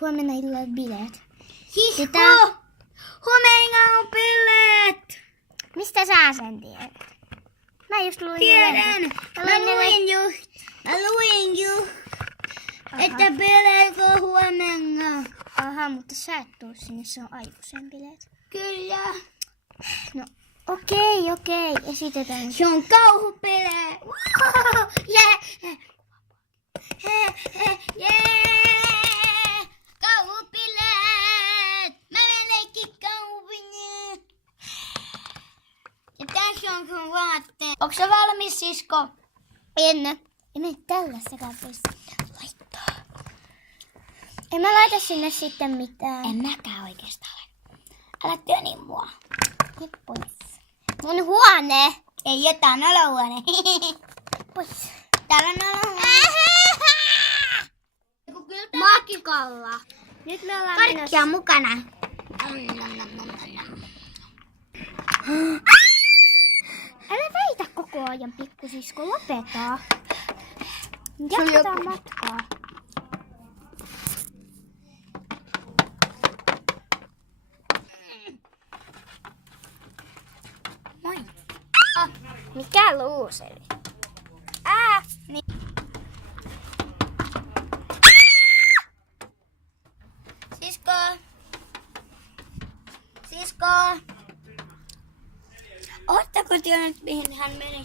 Huomenna illalla bileet. Sisko! Huomenna on bileet! Mistä sä sen tiedät? Mä just luin. Tiedän! Mä luin just, että bileet on huomenna. Aha, mutta sä et tuu sinne, se on aikuisen bileet. Kyllä. No, okei. Esitetään. Se on kauhubileet. Yeah! Kauhubileet! Mä menenkin kauhubineen. Ja tässä on sun vaatteet. Onko sä valmis, sisko? En mene tällaistakaan voisi laittaa. En mä laita sinne sitten mitään. En mäkään oikeastaan ole. Älä työni mua. Get pois. Mun huone. Ei jotain olohuone. Pois. Täällä on olohuone. Matkalla. Nyt me ollaan Karkkia mukana. Älä väitä koko ajan, pikkusisko. Lopeta. Jatketaan matkaa. Moi. Mikä luuseli? Niin. Sisko. Oottako tiennyt, mihin hän meni?